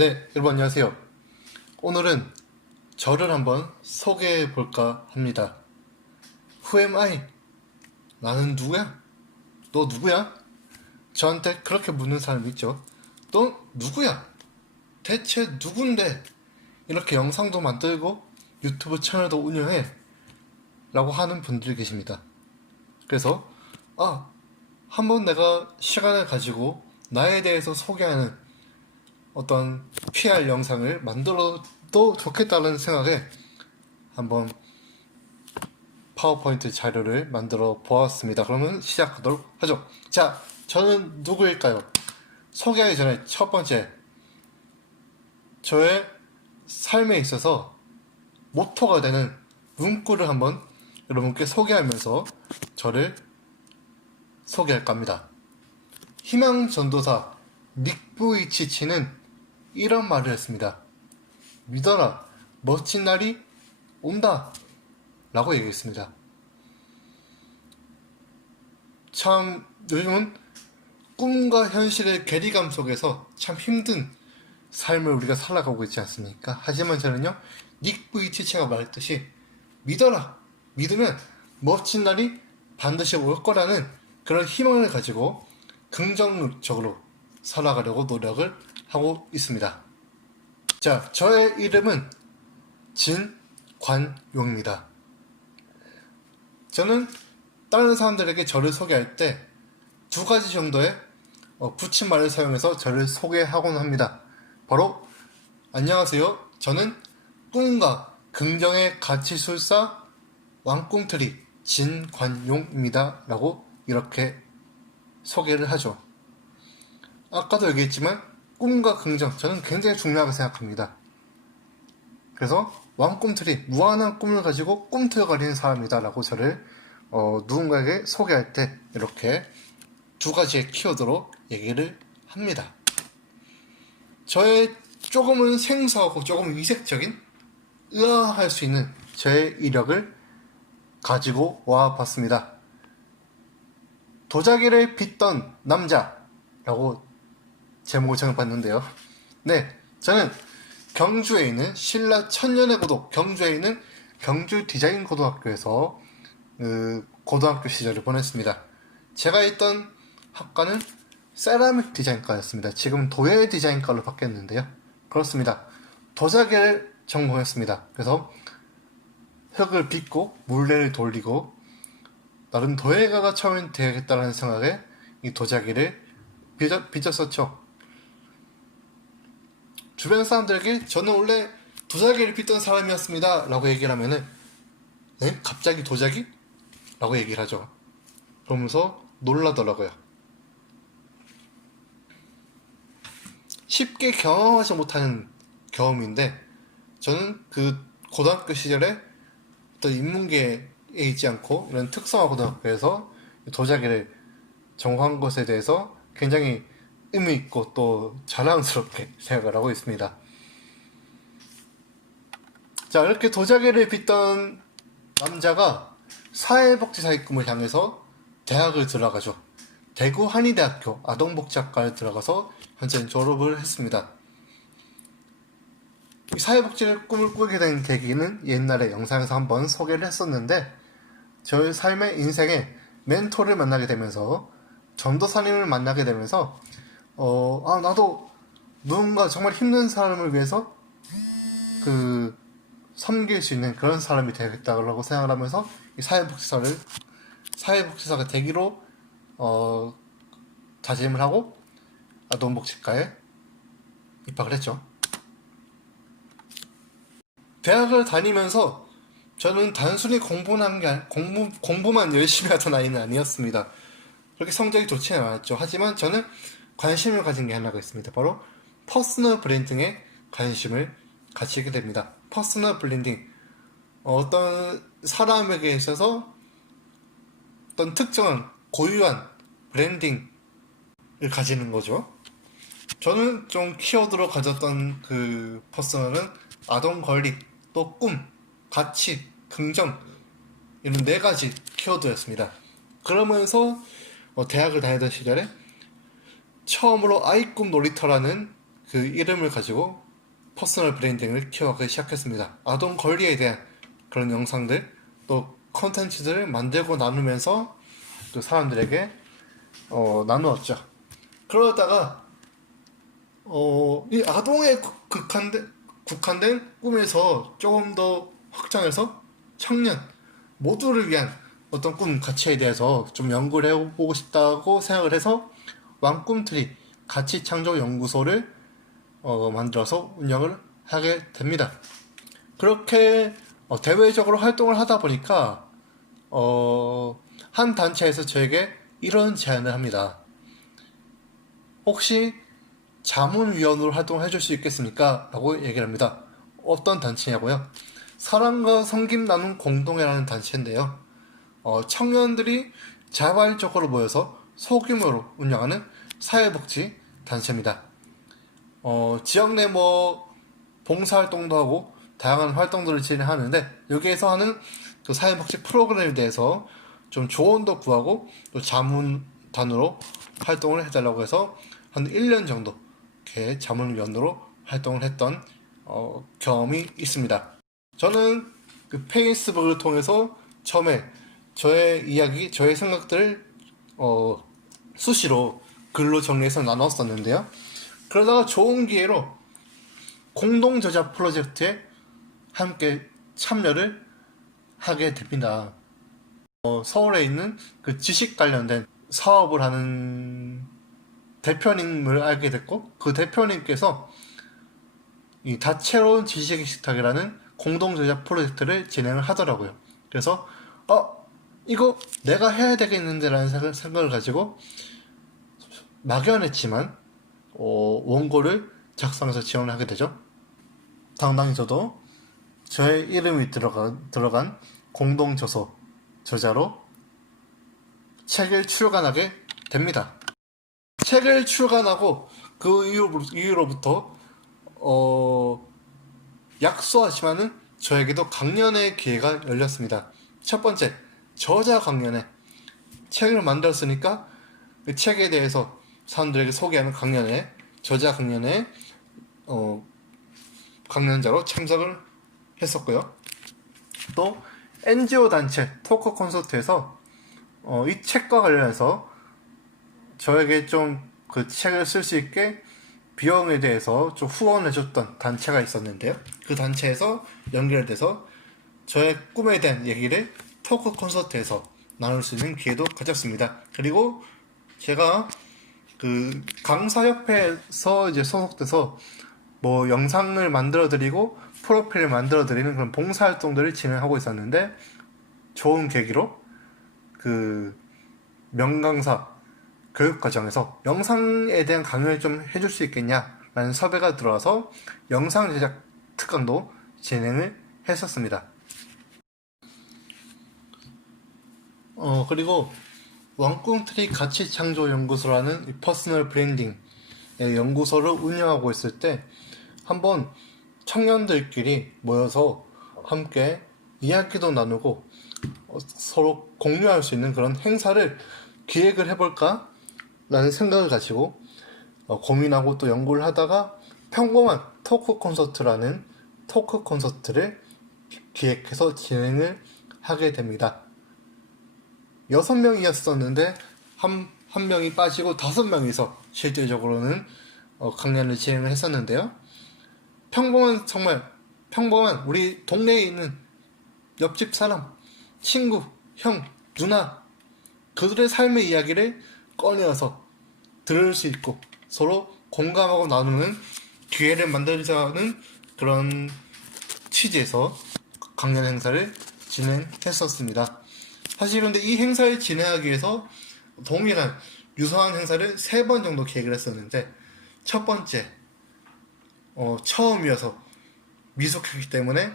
네, 여러분 안녕하세요. 오늘은 저를 한번 소개해 볼까 합니다. Who am I? 나는 누구야? 너 누구야? 저한테 그렇게 묻는 사람 있죠. 너 누구야? 대체 누군데? 이렇게 영상도 만들고 유튜브 채널도 운영해? 라고 하는 분들이 계십니다. 그래서 한번 내가 시간을 가지고 나에 대해서 소개하는 어떤 PR 영상을 만들어도 좋겠다는 생각에 한번 파워포인트 자료를 만들어 보았습니다. 그러면 시작하도록 하죠. 자, 저는 누구일까요? 소개하기 전에 첫 번째, 저의 삶에 있어서 모토가 되는 문구를 한번 여러분께 소개하면서 저를 소개할까 합니다. 희망전도사 닉 부이치치는 이런 말을 했습니다. 믿어라, 멋진 날이 온다 라고 얘기했습니다. 참 요즘은 꿈과 현실의 괴리감 속에서 참 힘든 삶을 우리가 살아가고 있지 않습니까? 하지만 저는요, 닉 부이치치가 말했듯이 믿어라, 믿으면 멋진 날이 반드시 올 거라는 그런 희망을 가지고 긍정적으로 살아가려고 노력을 하고 있습니다. 자, 저의 이름은 진관용입니다. 저는 다른 사람들에게 저를 소개할 때 두 가지 정도의 붙임말을 사용해서 저를 소개하곤 합니다. 바로 안녕하세요, 저는 꿈과 긍정의 가치술사 왕꿈틀이 진관용입니다 라고 이렇게 소개를 하죠. 아까도 얘기했지만 꿈과 긍정, 저는 굉장히 중요하게 생각합니다. 그래서 왕꿈틀이 무한한 꿈을 가지고 꿈틀거리는 사람이다 라고 저를 누군가에게 소개할 때 이렇게 두 가지의 키워드로 얘기를 합니다. 저의 조금은 생소하고 조금 이색적인 의아할 수 있는 저의 이력을 가지고 와봤습니다. 도자기를 빚던 남자라고 제목을 정해봤는데요. 네, 저는 경주에 있는 신라 천년의 고도 경주에 있는 경주 디자인 고등학교에서 고등학교 시절을 보냈습니다. 제가 있던 학과는 세라믹 디자인과였습니다. 지금 도예 디자인과로 바뀌었는데요. 그렇습니다. 도자기를 전공했습니다. 그래서 흙을 빚고 물레를 돌리고 나름 도예가가 처음엔 되겠다는 생각에 이 도자기를 빚었었죠. 주변 사람들에게 저는 원래 도자기를 빚던 사람이었습니다 라고 얘기를 하면은 갑자기 도자기? 라고 얘기를 하죠. 그러면서 놀라더라고요. 쉽게 경험하지 못하는 경험인데 저는 그 고등학교 시절에 어떤 인문계에 있지 않고 이런 특성화 고등학교에서 도자기를 전공한 것에 대해서 굉장히 의미 있고 또 자랑스럽게 생각을 하고 있습니다. 자, 이렇게 도자기를 빚던 남자가 사회복지사의 꿈을 향해서 대학을 들어가죠. 대구 한의대학교 아동복지학과에 들어가서 현재 졸업을 했습니다. 이 사회복지의 꿈을 꾸게 된 계기는 옛날에 영상에서 한번 소개를 했었는데 저의 삶의 인생에 멘토를 만나게 되면서 전도사님을 만나게 되면서 나도 누군가 정말 힘든 사람을 위해서 섬길 수 있는 그런 사람이 되겠다고 생각을 하면서 이 사회복지사가 되기로 다짐을 하고 아동복지과에 입학을 했죠. 대학을 다니면서 저는 단순히 공부만 열심히 하던 아이는 아니었습니다. 그렇게 성적이 좋지는 않았죠. 하지만 저는 관심을 가진 게 하나가 있습니다. 바로 퍼스널 브랜딩에 관심을 가지게 됩니다. 퍼스널 브랜딩, 어떤 사람에게 있어서 어떤 특정한 고유한 브랜딩을 가지는 거죠. 저는 좀 키워드로 가졌던 그 퍼스널은 아동 권리, 또 꿈, 가치, 긍정 이런 네 가지 키워드였습니다. 그러면서 대학을 다니던 시절에 처음으로 아이꿈 놀이터라는 그 이름을 가지고 퍼스널 브랜딩을 키워가기 시작했습니다. 아동 권리에 대한 그런 영상들, 또 컨텐츠들을 만들고 나누면서 그 사람들에게 나누었죠. 그러다가 이 아동에 국한된 꿈에서 조금 더 확장해서 청년 모두를 위한 어떤 꿈 가치에 대해서 좀 연구를 해보고 싶다고 생각을 해서 왕꿈트리 가치창조연구소를 만들어서 운영을 하게 됩니다. 그렇게 대외적으로 활동을 하다 보니까 한 단체에서 저에게 이런 제안을 합니다. 혹시 자문위원으로 활동을 해줄 수 있겠습니까? 라고 얘기를 합니다. 어떤 단체냐고요? 사랑과 섬김 나눔 공동회라는 단체인데요. 청년들이 자발적으로 모여서 소규모로 운영하는 사회복지 단체입니다. 지역 내 봉사활동도 하고 다양한 활동들을 진행하는데 여기에서 하는 그 사회복지 프로그램에 대해서 좀 조언도 구하고 또 자문단으로 활동을 해달라고 해서 한 1년 정도 이렇게 자문위원으로 활동을 했던 경험이 있습니다. 저는 그 페이스북을 통해서 처음에 저의 이야기, 저의 생각들을 수시로 글로 정리해서 나눴었는데요. 그러다가 좋은 기회로 공동 저자 프로젝트에 함께 참여를 하게 됩니다. 서울에 있는 그 지식 관련된 사업을 하는 대표님을 알게 됐고, 그 대표님께서 이 다채로운 지식의 식탁이라는 공동 저자 프로젝트를 진행을 하더라고요. 그래서 이거 내가 해야 되겠는데라는 생각을 가지고 막연했지만 원고를 작성해서 지원을 하게 되죠. 당당히 저도 저의 이름이 들어간 공동저서 저자로 책을 출간하게 됩니다. 책을 출간하고 그 이후로부터 약소하지만은 저에게도 강연의 기회가 열렸습니다. 첫 번째, 저자 강연회. 책을 만들었으니까 그 책에 대해서 사람들에게 소개하는 강연회, 저자 강연회 강연자로 참석을 했었고요. 또 NGO 단체 토크 콘서트에서 이 책과 관련해서 저에게 좀 그 책을 쓸 수 있게 비용에 대해서 좀 후원해줬던 단체가 있었는데요. 그 단체에서 연결돼서 저의 꿈에 대한 얘기를 토크 콘서트에서 나눌 수 있는 기회도 가졌습니다. 그리고 제가 그 강사협회에서 이제 소속돼서 영상을 만들어드리고 프로필을 만들어드리는 그런 봉사활동들을 진행하고 있었는데 좋은 계기로 그 명강사 교육과정에서 영상에 대한 강연을 좀 해줄 수 있겠냐라는 섭외가 들어와서 영상 제작 특강도 진행을 했었습니다. 그리고 왕꿈트리 가치창조연구소라는 이 퍼스널 브랜딩 연구소를 운영하고 있을 때 한번 청년들끼리 모여서 함께 이야기도 나누고 서로 공유할 수 있는 그런 행사를 기획을 해볼까? 라는 생각을 가지고 고민하고 또 연구를 하다가 평범한 토크 콘서트라는 토크 콘서트를 기획해서 진행을 하게 됩니다. 6명이었었는데 한 명이 빠지고 5명이서 실질적으로는 강연을 진행을 했었는데요. 정말 평범한 우리 동네에 있는 옆집 사람, 친구, 형, 누나 그들의 삶의 이야기를 꺼내어서 들을 수 있고 서로 공감하고 나누는 기회를 만들자는 그런 취지에서 강연 행사를 진행했었습니다. 사실 근데 이 행사를 진행하기 위해서 동일한 유사한 행사를 3번 정도 계획을 했었는데 첫 번째 처음이어서 미숙했기 때문에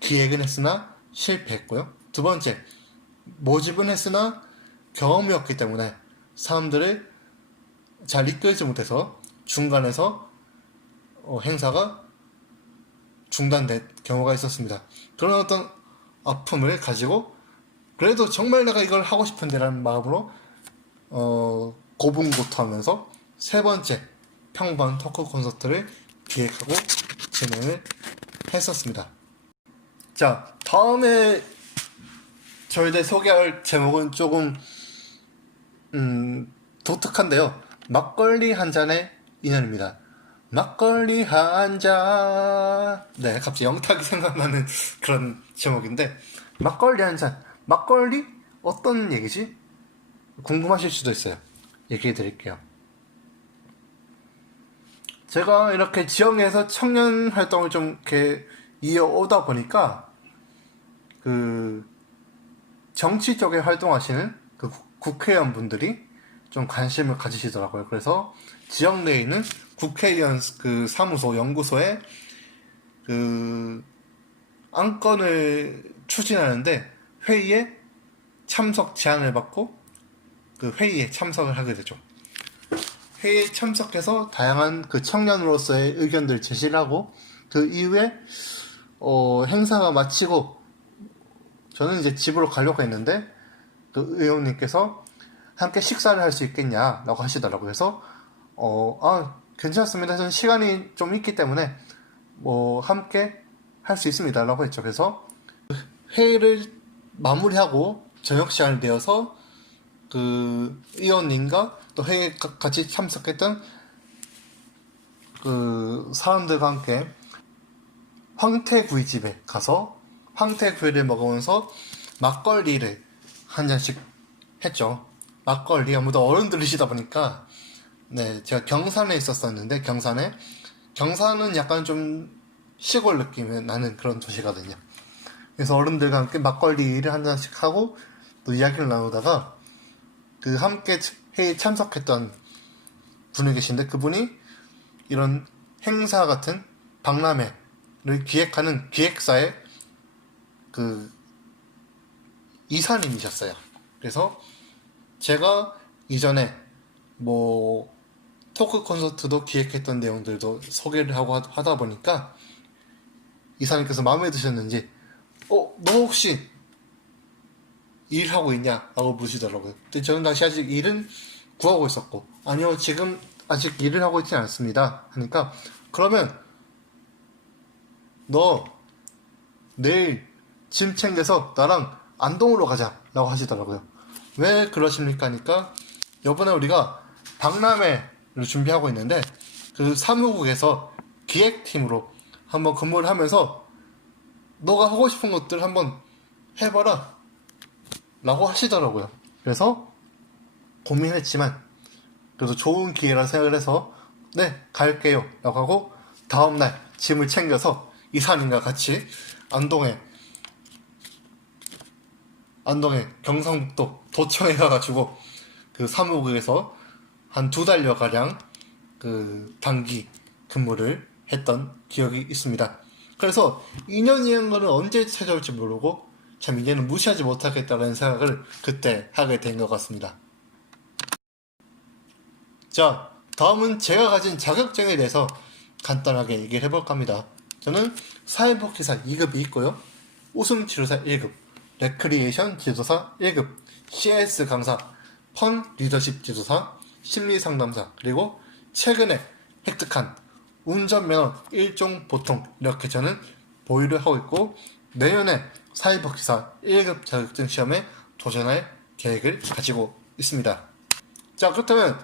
기획은 했으나 실패했고요. 두 번째 모집은 했으나 경험이 없기 때문에 사람들을 잘 이끌지 못해서 중간에서 행사가 중단된 경우가 있었습니다. 그런 어떤 아픔을 가지고 그래도 정말 내가 이걸 하고 싶은데 라는 마음으로 고분고토하면서 세 번째 평범한 토크 콘서트를 기획하고 진행을 했었습니다. 자, 다음에 저희들 소개할 제목은 조금 독특한데요. 막걸리 한 잔의 인연입니다. 막걸리 한 잔. 네, 갑자기 영탁이 생각나는 그런 제목인데, 막걸리 한 잔. 막걸리? 어떤 얘기지? 궁금하실 수도 있어요. 얘기해 드릴게요. 제가 이렇게 지역에서 청년 활동을 좀 이렇게 이어오다 보니까, 그, 정치 쪽에 활동하시는 그 국회의원분들이 좀 관심을 가지시더라고요. 그래서 지역 내에 있는 국회의원 그 사무소, 연구소에 그 안건을 추진하는데 회의에 참석 제안을 받고 그 회의에 참석을 하게 되죠. 회의에 참석해서 다양한 그 청년으로서의 의견들을 제시를 하고 그 이후에 행사가 마치고 저는 이제 집으로 가려고 했는데 그 의원님께서 함께 식사를 할 수 있겠냐라고 하시더라고요. 그래서 괜찮습니다. 저는 시간이 좀 있기 때문에 함께 할 수 있습니다라고 했죠. 그래서 회의를 마무리하고 저녁 시간이 되어서 그 의원님과 또 회의에 같이 참석했던 그 사람들과 함께 황태구이집에 가서 황태구이를 먹으면서 막걸리를 한 잔씩 했죠. 막걸리 아무도 어른들이시다 보니까 네, 제가 경산에 있었었는데 경산은 약간 좀 시골 느낌이 나는 그런 도시거든요. 그래서 어른들과 함께 막걸리를 한 잔씩 하고 또 이야기를 나누다가 그 함께 회의에 참석했던 분이 계신데 그분이 이런 행사 같은 박람회를 기획하는 기획사의 그 이사님이셨어요. 그래서 제가 이전에 토크 콘서트도 기획했던 내용들도 소개를 하고 하다 보니까 이사님께서 마음에 드셨는지 너 혹시 일하고 있냐? 라고 물으시더라고요. 근데 저는 당시 아직 일은 구하고 있었고 아니요 지금 아직 일을 하고 있지 않습니다 하니까 그러면 너 내일 짐 챙겨서 나랑 안동으로 가자 라고 하시더라고요. 왜 그러십니까? 하니까 이번에 우리가 박람회를 준비하고 있는데 그 사무국에서 기획팀으로 한번 근무를 하면서 너가 하고 싶은 것들 한번 해봐라 라고 하시더라고요. 그래서 고민했지만 그래도 좋은 기회라 생각을 해서 네 갈게요 라고 하고 다음날 짐을 챙겨서 이사님과 같이 안동에 경상북도 도청에 가가지고 그 사무국에서 한 2달여 가량 그 단기 근무를 했던 기억이 있습니다. 그래서 2년이라는 거는 언제 찾아올지 모르고 참 이제는 무시하지 못하겠다는 생각을 그때 하게 된 것 같습니다. 자, 다음은 제가 가진 자격증에 대해서 간단하게 얘기를 해볼까 합니다. 저는 사회복지사 2급이 있고요. 웃음치료사 1급, 레크리에이션 지도사 1급, CS 강사, 펀 리더십 지도사, 심리상담사, 그리고 최근에 획득한 운전면허 1종 보통 이렇게 저는 보유를 하고 있고 내년에 사회복지사 1급 자격증 시험에 도전할 계획을 가지고 있습니다. 자, 그렇다면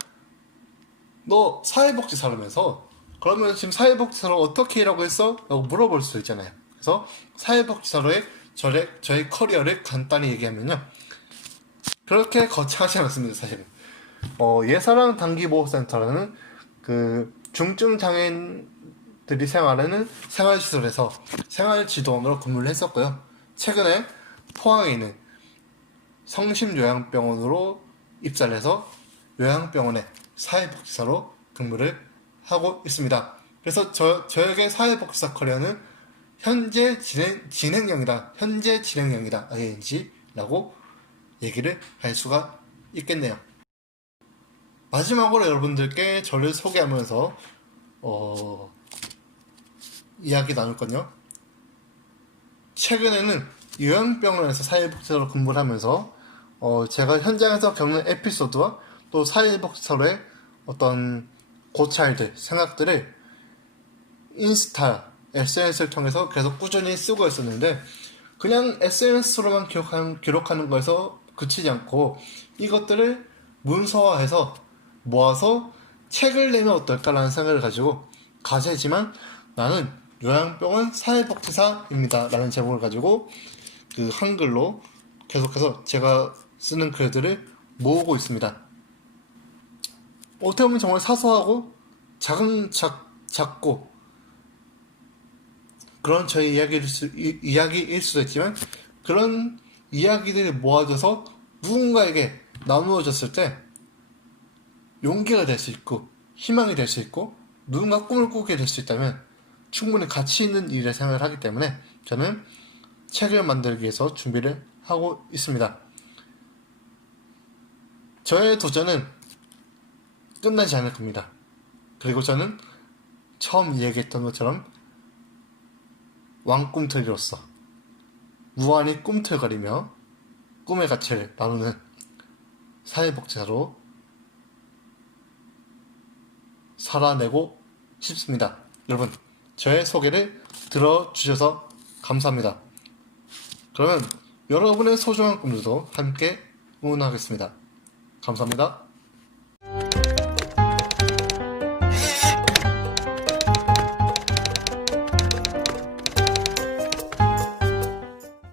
너 사회복지사라면서 그러면 지금 사회복지사로 어떻게 일하고 있어? 라고 물어볼 수 있잖아요. 그래서 사회복지사로의 저의 커리어를 간단히 얘기하면요. 그렇게 거창하지 않습니다, 사실은. 예사랑 단기보호센터라는 그 중증 장애인들이 생활하는 생활시설에서 생활지도원으로 근무를 했었고요. 최근에 포항에 있는 성심요양병원으로 입사를 해서 요양병원의 사회복지사로 근무를 하고 있습니다. 그래서 저에게 사회복지사 커리어는 현재 진행형이다, ING라고 얘기를 할 수가 있겠네요. 마지막으로 여러분들께 저를 소개하면서 이야기 나눌 건요. 최근에는 요양병원에서 사회복지사로 근무를 하면서 제가 현장에서 겪는 에피소드와 또 사회복지사로의 어떤 고찰들, 생각들을 인스타, SNS를 통해서 계속 꾸준히 쓰고 있었는데 그냥 SNS로만 기록하는 거에서 그치지 않고 이것들을 문서화해서 모아서 책을 내면 어떨까라는 생각을 가지고 가세지만 나는 요양병원 사회복지사입니다 라는 제목을 가지고 그 한글로 계속해서 제가 쓰는 글들을 모으고 있습니다. 어떻게 보면 정말 사소하고 작고 그런 저희 이야기일 수도 있지만 그런 이야기들이 모아져서 누군가에게 나누어졌을 때 용기가 될 수 있고 희망이 될 수 있고 누군가 꿈을 꾸게 될 수 있다면 충분히 가치 있는 일을 생각을 하기 때문에 저는 책을 만들기 위해서 준비를 하고 있습니다. 저의 도전은 끝나지 않을 겁니다. 그리고 저는 처음 이야기했던 것처럼 왕꿈틀이로서 무한히 꿈틀거리며 꿈의 가치를 나누는 사회복지사로 살아내고 싶습니다. 여러분, 저의 소개를 들어주셔서 감사합니다. 그러면 여러분의 소중한 꿈들도 함께 응원하겠습니다. 감사합니다.